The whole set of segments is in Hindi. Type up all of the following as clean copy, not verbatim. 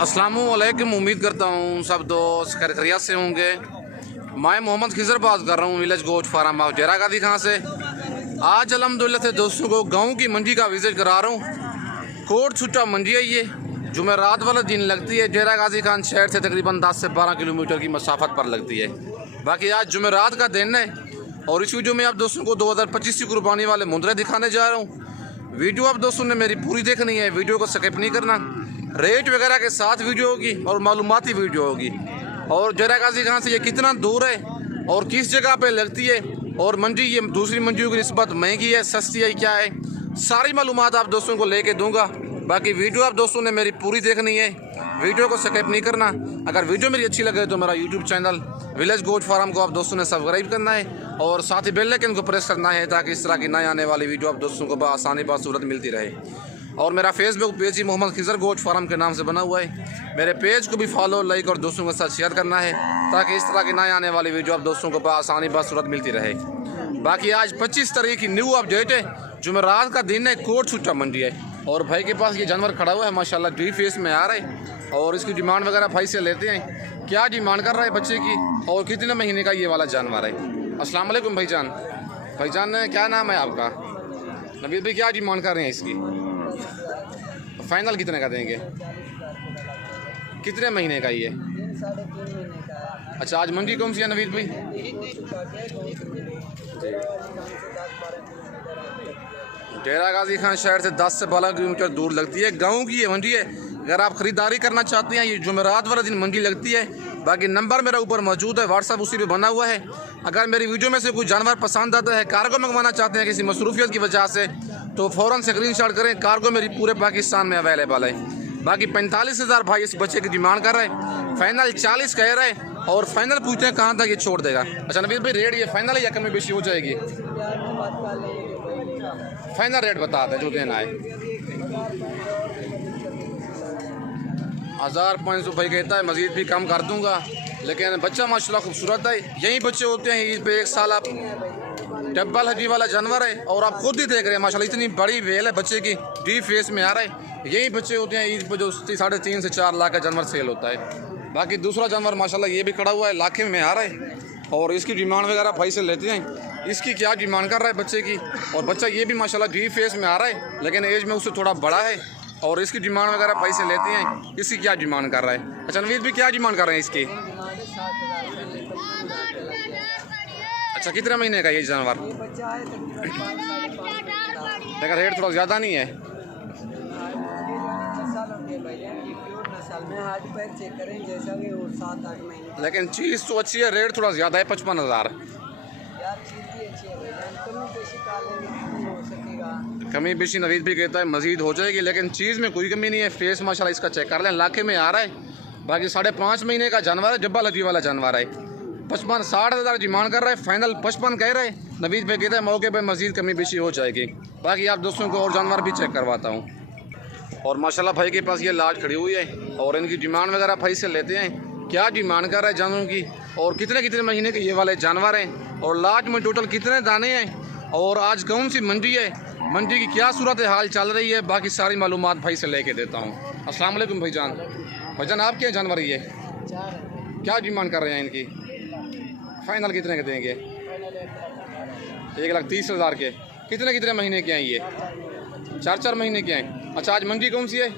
अस्सलामुअलैकुम। उम्मीद करता हूँ सब दोस्त खैरियत से होंगे। मैं मोहम्मद खिजर बात कर रहा हूँ विलेज गोट फार्म ऑफ डेरा गाजी खां से। आज अल्हम्दुलिल्लाह से दोस्तों को गांव की मंडी का विजिट करा रहा हूँ। कोट छुट्टा मंडी है ये, जुमेरात वाला दिन लगती है। डेरा गाजी खान शहर से तकरीबन 10 से 12 किलोमीटर की मसाफत पर लगती है। बाकी आज जुमेरात का दिन है और इस वीडियो में आप दोस्तों को 2025 की कुर्बानी वाले मुंदरे दिखाने जा रहा हूँ। वीडियो आप दोस्तों ने मेरी पूरी देखनी है, वीडियो को स्किप नहीं करना। रेट वगैरह के साथ वीडियो होगी और मालूमाती वीडियो होगी। और डेरा गाजी खान से ये कितना दूर है और किस जगह पे लगती है और मंडी ये दूसरी मंडियों की निस्बत महंगी है सस्ती है क्या है, सारी मालूमात आप दोस्तों को लेके दूंगा। बाकी वीडियो आप दोस्तों ने मेरी पूरी देखनी है, वीडियो को स्किप नहीं करना। अगर वीडियो मेरी अच्छी लगे तो मेरा YouTube channel village goat farm को आप दोस्तों ने सब्सक्राइब करना है और साथ ही बेल आइकन को प्रेस करना है ताकि इस तरह की नए आने वाली वीडियो आप दोस्तों को आसानी बासूरत मिलती रहे। और मेरा फेसबुक पेज ही मोहम्मद खिजर गोट फार्म के नाम से बना हुआ है। मेरे पेज को भी फॉलो, लाइक और दोस्तों के साथ शेयर करना है ताकि इस तरह की नए आने वाली वीडियो आप दोस्तों को आसानी बासूरत मिलती रहे। बाकी आज 25 तारीख की न्यू अपडेट है, जुमेरात का दिन है, कोट छुट्टा मंडी है। और भाई के पास ये जानवर खड़ा हुआ है माशाल्लाह, डी फेस में आ रहा है और इसकी डिमांड वगैरह भाई से लेते हैं। क्या डिमांड कर रहा है बच्चे की और कितने महीने का ये वाला जानवर है। अस्सलाम वालेकुम भाईजान। भाईजान क्या नाम है आपका? नवीद भाई, क्या डिमांड कर रहे हैं इसकी? फाइनल कितने का देंगे? कितने महीने का ये? अच्छा, आज मंडी कौन सी है नवीद भाई? डेरा गाजी खान शहर से 10 से 12 किलोमीटर दूर लगती है। गांव की ये मंडी है। अगर आप ख़रीदारी करना चाहते हैं, ये जुमेरात वाला दिन मंडी लगती है। बाकी नंबर मेरा ऊपर मौजूद है, व्हाट्सअप उसी पे बना हुआ है। अगर मेरी वीडियो में से कोई जानवर पसंद आता है, कार्गो मंगवाना चाहते हैं किसी मसरूफियत की वजह से, तो फ़ौरन से स्क्रीनशॉट करें। कार्गो मेरी पूरे पाकिस्तान में अवेलेबल है। बाकी 45,000 भाई इस बच्चे की डिमांड कर रहे हैं, फाइनल 40 कह रहे हैं और फाइनल पूछते हैं कहाँ तक ये छोड़ देगा। अच्छा नवीद भाई, रेट ये फाइनल है या कमी बेशी हो जाएगी? फाइनल रेट बता दें जो देना है। 1500 भाई कहता है, मज़ीद भी कम कर दूंगा। लेकिन बच्चा माशाल्लाह खूबसूरत है। यही बच्चे होते हैं ईद पे 1 साल। आप डबल हड्डी वाला जानवर है और आप खुद ही देख रहे हैं माशाल्लाह, इतनी बड़ी वेल है बच्चे की, डी फेस में आ रहा है। यही बच्चे होते हैं ईद पे जो 3.5 से 4 लाख का जानवर सेल होता है। बाकी दूसरा जानवर माशाल्लाह ये भी खड़ा हुआ है, लाखे में आ रहा है और इसकी डिमांड वगैरह भाई से लेते हैं। इसकी क्या डिमांड कर रहा है बच्चे की, और बच्चा ये भी माशाल्लाह डी फेस में आ रहा है लेकिन एज में उससे थोड़ा बड़ा है और इसकी डिमांड वगैरह भाई से लेते हैं। इसकी क्या डिमांड कर रहा है? अच्छा नवीद भी क्या डिमांड कर रहे हैं इसकी? अच्छा, कितने महीने का ये जानवर? लेकिन रेट थोड़ा ज़्यादा नहीं है? लेकिन चीज़ तो अच्छी है, रेट थोड़ा ज़्यादा है 55,000। कमी बेशी नवीद भी कहता है मज़ीद हो जाएगी, लेकिन चीज़ में कोई कमी नहीं है। फेस माशाल्लाह इसका चेक कर लें, लाखे में आ रहा है। बाकी 5.5 महीने का जानवर है, जब्बा लजी वाला जानवर है। 60,000 डिमांड कर रहा है, फाइनल 55 कह रहे हैं। नवीद भाई कहते हैं मौके पे मज़ीद कमी बेशी हो जाएगी। बाकी आप दोस्तों को और जानवर भी चेक करवाता हूँ। और माशाल्लाह भाई के पास ये लाज खड़ी हुई है और इनकी डिमांड वगैरह भाई से लेते हैं। क्या डिमांड कर रहा है जानवरों की और कितने कितने महीने के ये वाले जानवर हैं और लाज में टोटल कितने दाने हैं और आज कौन सी मंडी है, मंडी की क्या सूरत हाल चल रही है, बाकी सारी मालूमात भाई से लेके देता हूँ। अस्सलाम वालेकुम भाईजान। भाईजान आप क्या जानवर ये क्या डिमांड कर रहे हैं इनकी? फाइनल कितने के देंगे? 1,30,000 के। कितने कितने महीने के हैं ये? 4 महीने के हैं। अच्छा, आज मंडी कौन सी है?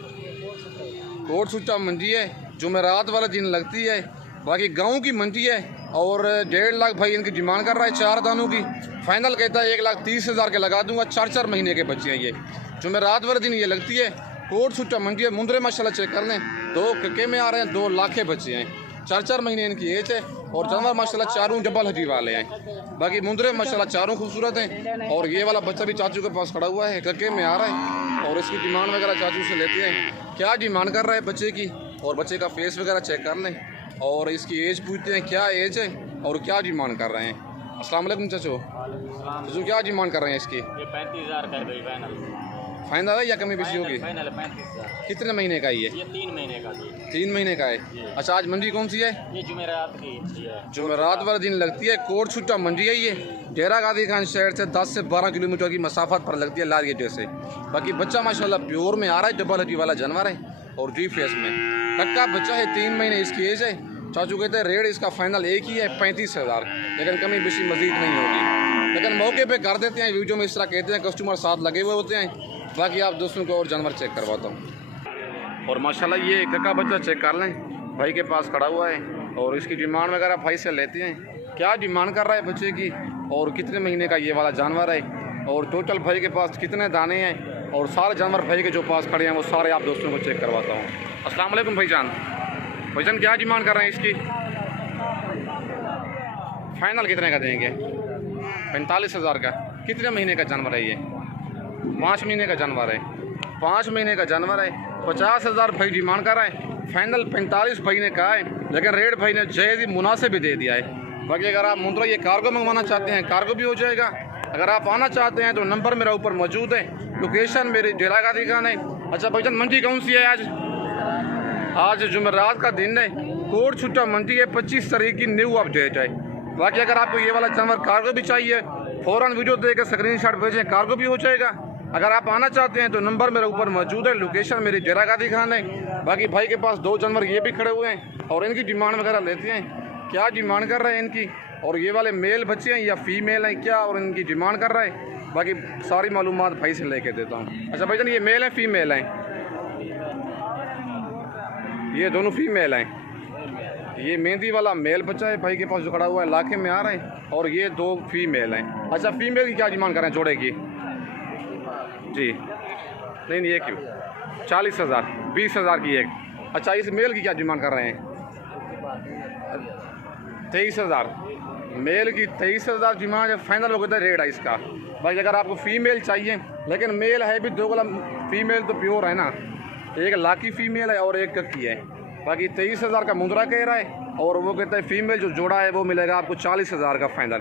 कोट छुट्टा मंडी है, जुमेरात वाला दिन लगती है। बाकी गांव की मंडी है और 1.5 लाख भाई इनकी डिमांड कर रहा है 4 दानों की। फाइनल कहता है 1,30,000 के लगा दूंगा। 4 महीने के बच्चे हैं ये, जुमेरात वाले दिन ये लगती है। कोट छुट्टा मंडी है। मुंदरे माशाल्लाह चेक कर लें, 2 कक्के में आ रहे हैं, 2 लाखे बच्चे हैं। 4 महीने इनकी एज है और जानवर माशाल्लाह चारों डबल हड्डी वाले हैं। बाकी मुंदरे माशाल्लाह चारों खूबसूरत हैं और ये वाला बच्चा भी चाचू के पास खड़ा हुआ है, कक्के में आ रहा है और इसकी डिमांड वगैरह चाचू से लेते हैं। क्या डिमांड कर रहा है बच्चे की और बच्चे का फेस वगैरह चेक कर लें और इसकी एज पूछते हैं क्या एज है और क्या डिमांड कर रहे हैं। अस्सलाम वालेकुम चाचू। चाचू क्या डिमांड कर रहे हैं इसकी? 35,000 कर दो फाइनल है या कमी बेशी होगी? फाइनल 35,000। कितने महीने का ये? 3 महीने का। 3 महीने का है। अच्छा, आज मंडी कौन सी है? ये जुमेरात की है। जुमेरात वाला दिन लगती है। कोट छुट्टा मंडी है ये, डेरा गाजी खान शहर से 10 से 12 किलोमीटर की मसाफत पर लगती है लाल गेटे से। बाकी बच्चा माशाल्लाह प्योर में आ रहा है, डबल हड्डी वाला जानवर है और जी फेस में। कक्का बच्चा है, 3 महीने इसकी एज है। चाचू कहते हैं रेट इसका फाइनल एक ही है 35,000, लेकिन कमी बेशी मजीद नहीं होगी। लेकिन मौके पे कर देते हैं, वीडियो में इस तरह कहते हैं, कस्टमर साथ लगे हुए होते हैं। बाकी आप दोस्तों को और जानवर चेक करवाता हूँ। और माशाल्लाह ये कक्का बच्चा चेक कर लें, भाई के पास खड़ा हुआ है। और इसकी डिमांड वगैरह भाई से लेते हैं, क्या डिमांड कर रहा है बच्चे की और कितने महीने का ये वाला जानवर है, और टोटल भाई के पास कितने दाने हैं, और सारे जानवर भाई के जो पास खड़े हैं वो सारे आप दोस्तों को चेक करवाता हूँ। अस्सलाम वालेकुम भाईजान। भाईजान क्या डिमांड कर रहे हैं इसकी? फाइनल कितने का देंगे? 45,000 का। कितने महीने का जानवर है ये? 5 महीने का जानवर है। 5 महीने का जानवर है। 50,000 भाई डिमांड कर रहा है। फाइनल 45 भाई ने कहा है, लेकिन रेट भाई ने जायज़ मुनासिब भी दे दिया है। बाकी अगर आप मुंद्रा ये कार्गो मंगवाना चाहते हैं, कार्गो भी हो जाएगा। अगर आप आना चाहते हैं तो नंबर मेरा ऊपर मौजूद है, लोकेशन मेरी डेरा का दिखाना है। अच्छा भाईजान, मंडी कौन सी है आज? आज जुमेरात का दिन है, कोट छुट्टा मंडी है। 25 तारीख की न्यू अपडेट है। बाकी अगर आपको ये वाला जानवर कार्गो भी चाहिए, फ़ौरन वीडियो देकर स्क्रीनशॉट भेजें, कार्गो भी हो जाएगा। अगर आप आना चाहते हैं तो नंबर मेरे ऊपर मौजूद है, लोकेशन मेरी डेरा का दिखाना है। बाकी भाई के पास 2 जानवर ये भी खड़े हुए हैं, और इनकी डिमांड वगैरह लेते हैं, क्या डिमांड कर रहे हैं इनकी, और ये वाले मेल बच्चे हैं या फीमेल हैं क्या, और इनकी डिमांड कर रहा है। बाकी सारी मालूमात भाई से लेके देता हूँ। अच्छा भाईजान, ये मेल हैं फीमेल हैं? ये दोनों फीमेल हैं। ये मेहंदी वाला मेल बच्चा है भाई के पास जो खड़ा हुआ है, लाखे में आ रहे हैं, और ये 2 फीमेल हैं। अच्छा, फीमेल की क्या डिमांड कर रहे हैं जोड़े की? जी नहीं, ये क्यों? 40,000, 20,000 की एक। अच्छा, इस मेल की क्या डिमांड कर रहे हैं? 23,000। मेल की 23,000 डिमांड है। फाइनल हो गया रेट है इसका। भाई अगर आपको फीमेल चाहिए, लेकिन मेल है भी 2 वाला, फीमेल तो प्योर है ना, एक लाकी फीमेल है और एक कक्की है। बाकी 23,000 का मुंद्रा कह रहा है, और वो कहता है फीमेल जो जोड़ा है वो मिलेगा आपको 40,000 का फाइनल।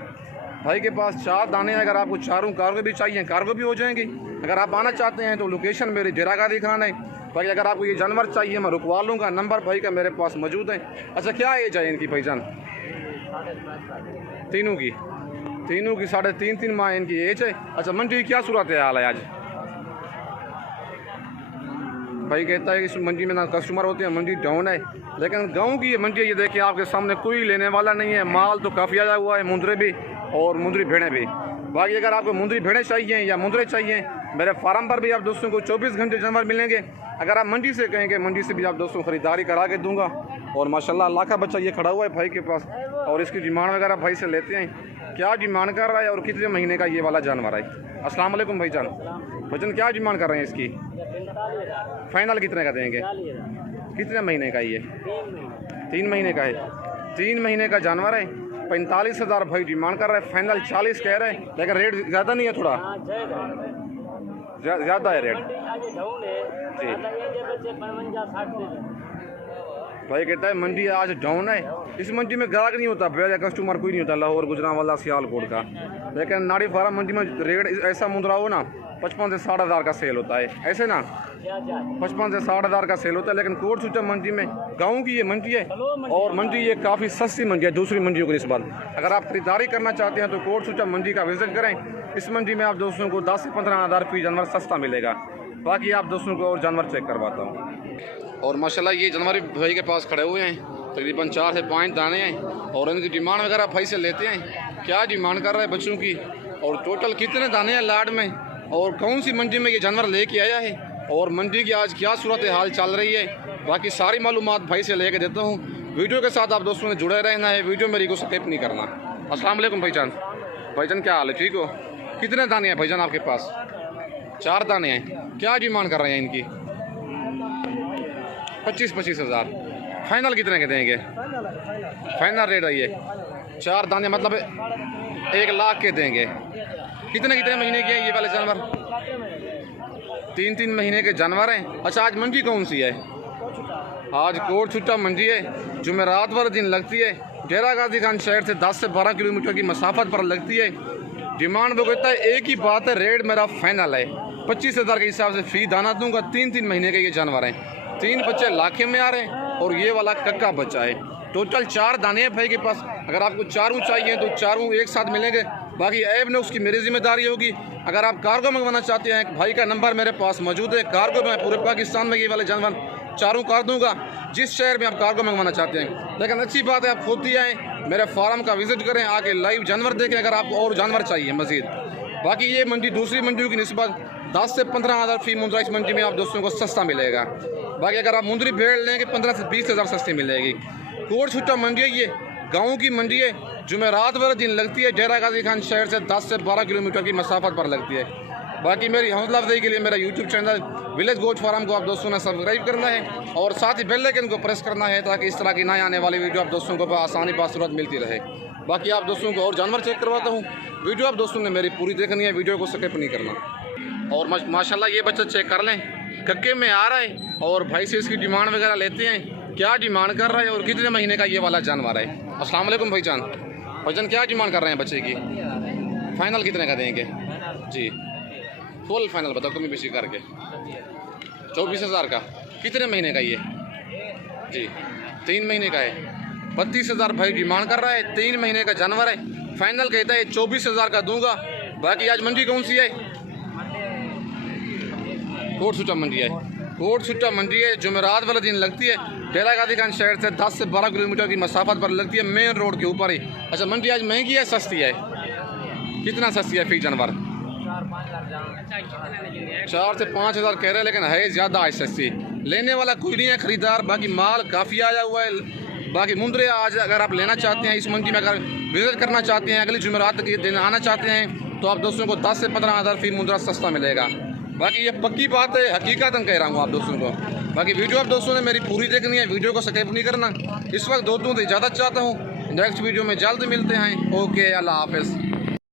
भाई के पास 4 दाने हैं। अगर आपको चारों कार्गो भी चाहिए, कार्गो भी हो जाएंगी। अगर आप आना चाहते हैं तो लोकेशन मेरी डेरा का दिखाना है। भाई अगर आपको ये जानवर चाहिए मैं रुकवा लूँगा, नंबर भाई का मेरे पास मौजूद है। अच्छा, क्या एज है इनकी भाईजान? तीनों की 3.5-3 माह इनकी एज है। अच्छा, मंडी की क्या सूरत हाल है आज? भाई कहता है कि इस मंडी में ना कस्टमर होते हैं, मंडी डाउन है। लेकिन गांव की ये मंडी है, ये देखिए आपके सामने कोई लेने वाला नहीं है। माल तो काफ़ी आया हुआ है, मुंद्रे भी और मुंद्री भेड़ें भी। बाकी अगर आपको मुंद्री भेड़ें चाहिए या मुंद्रे चाहिए, मेरे फार्म पर भी आप दोस्तों को 24 घंटे जानवर मिलेंगे। अगर आप मंडी से कहेंगे, मंडी से भी आप दोस्तों ख़रीदारी करा के दूंगा। और माशाल्लाह लाखा बच्चा ये खड़ा हुआ है भाई के पास, और इसकी डिमांड वगैरह भाई से लेते हैं, क्या डिमांड कर रहा है और कितने महीने का ये वाला जानवर है। अस्सलाम वालेकुम भाईजान। भाईजान क्या डिमांड कर रहे हैं इसकी? फाइनल कितने का देंगे? कितने महीने का ये? 3 महीने का है। 3 महीने का जानवर है। 45,000 भाई डिमांड कर रहा है। फाइनल 40 कह रहे हैं, लेकिन रेट ज़्यादा नहीं है, थोड़ा ज़्यादा है रेट जी। भाई कहता है मंडी आज डाउन है। इस मंडी में ग्राहक नहीं होता, बेजा कस्टमर कोई नहीं होता, लाहौर, गुजरांवाला, सियालकोट का। लेकिन नाड़ी फार्म मंडी में रेट ऐसा मुंद्रा हो ना, 55 से 60,000 का सेल होता है, ऐसे ना 55 से 60,000 का सेल होता है। लेकिन कोट सूचा मंडी में, गाँव की ये मंडी है, और मंडी ये काफ़ी सस्ती मंडी है दूसरी मंडियों के निस्बत। अगर आप खरीदारी करना चाहते हैं तो कोट सूचा मंडी का विजिट करें। इस मंडी में आप दोस्तों को 10 से 15,000 फी जानवर सस्ता मिलेगा। बाकी आप दोस्तों को और जानवर चेक करवाता हूँ। और माशाल्लाह ये जानवर भाई के पास खड़े हुए हैं, तकरीबन 4 से 5 दाने हैं, और इनकी डिमांड वगैरह भाई से लेते हैं, क्या डिमांड कर रहा है बच्चों की, और टोटल कितने दाने हैं लाड में, और कौन सी मंडी में ये जानवर लेके आया है, और मंडी की आज क्या सूरत हाल चल रही है। बाकी सारी मालूमात भाई से लेके देता हूँ। वीडियो के साथ आप दोस्तों ने जुड़े रहना है, वीडियो मेरी को स्किप नहीं करना। अस्सलाम वालेकुम भाईजान। भाईजान क्या हाल है, ठीक हो? कितने दाने हैं भाईजान आपके पास? 4 दाने हैं। क्या डिमांड कर रहे हैं इनकी? 25,000। फाइनल कितने के देंगे? फाइनल रेट है ये 4 दाने, मतलब 1 लाख के देंगे। कितने महीने के हैं ये वाले जानवर? 3 महीने के जानवर हैं। अच्छा, आज मंडी कौन सी है? आज कोट छुट्टा मंडी है, जुमेरात वाले दिन लगती है। डेरा गाजी खान शहर से 10 से 12 किलोमीटर की मसाफत पर लगती है। डिमांड वो कहता है, एक ही बात है, रेट मेरा फाइनल है। 25,000 के हिसाब से फी दाना दूंगा। 3 महीने के ये जानवर हैं। 3 बच्चे लाखे में आ रहे हैं, और ये वाला कक्का बच्चा है। टोटल 4 दाने हैं भाई के पास। अगर आपको चारों चाहिए तो चारों एक साथ मिलेंगे। बाकी ऐब ने उसकी मेरी जिम्मेदारी होगी। अगर आप कार्गो मंगवाना चाहते हैं, भाई का नंबर मेरे पास मौजूद है। कार्गो में पूरे पाकिस्तान में ये वाले जानवर चारों कार दूंगा जिस शहर में आप कार्गो मंगवाना चाहते हैं। लेकिन अच्छी बात है आप खुद ही आएँ, मेरे फार्म का विज़िट करें, आके लाइव जानवर देखें अगर आपको और जानवर चाहिए मज़ीद। बाकी ये मंडी दूसरी मंडियों की निस्बत 10 से 15 हज़ार फ़ी मुंद्रा इस मंडी में आप दोस्तों को सस्ता मिलेगा। बाकी अगर आप मुंदरी भेड़ लेंगे 15 से 20 हज़ार सस्ती मिलेगी। कोट छुट्टा मंडी है, ये गाँव की मंडी है, जुमेरात वाले दिन लगती है। डेरा गाजी खान शहर से 10 से 12 किलोमीटर की मसाफत पर लगती है। बाकी मेरी हौसला अफजाई के लिए मेरा YouTube channel village goat farm को आप दोस्तों ने सब्सक्राइब करना है और साथ ही बेल आइकन को प्रेस करना है ताकि इस तरह की नए आने वाली वीडियो आप दोस्तों को आसानी बासूरत मिलती रहे। बाकी आप दोस्तों को और जानवर चेक करवाता हूँ। वीडियो आप दोस्तों ने मेरी पूरी देखनी है, वीडियो को स्किप नहीं करना। और माशाल्लाह ये बच्चा चेक कर लें, कक्के में आ रहा है और भाई से इसकी डिमांड वगैरह लेते हैं, क्या डिमांड कर रहा है और कितने महीने का ये वाला जानवर है। अस्सलाम वालेकुम भाईजान, भाईजान क्या डिमांड कर रहे हैं बच्चे की? फाइनल कितने का देंगे जी? फुल फाइनल बताओ कमी बेशी करके। 24,000 का। कितने महीने का ये जी? 3 महीने का है। 32,000 भाई डिमांड कर रहा है, 3 महीने का जानवर है। फाइनल कहता है 24,000 का दूंगा। बाकी आज मंडी कौन सी है? कोट छुट्टा मंडी है। कोट छुट्टा मंडी है, जुमेरात वाले दिन लगती है। डेरा गाजी खान शहर से 10 से 12 किलोमीटर की मसाफत पर लगती है, मेन रोड के ऊपर ही। अच्छा मंडी आज महंगी है सस्ती है? कितना सस्ती है फी जानवर? 4 से 5 हज़ार कह रहे हैं, लेकिन है ज़्यादा है सस्ती। लेने वाला कोई नहीं है खरीदार। बाकी माल काफ़ी आया हुआ है। बाकी मुंद्रे आज अगर आप लेना चाहते हैं इस मंडी में, अगर विजिट करना चाहते हैं, अगली जुमेरात के दिन आना चाहते हैं तो आप दोस्तों को 10 से 15 हज़ार फी मुंद्रा सस्ता मिलेगा। बाकी ये पक्की बात है, हकीकतन कह रहा हूँ आप दोस्तों को। बाकी वीडियो आप दोस्तों ने मेरी पूरी देखनी है, वीडियो को स्किप नहीं करना। इस वक्त दोस्तों से इजाज़त चाहता हूँ, नेक्स्ट वीडियो में जल्द मिलते हैं। ओके, अल्लाह हाफ़िज़।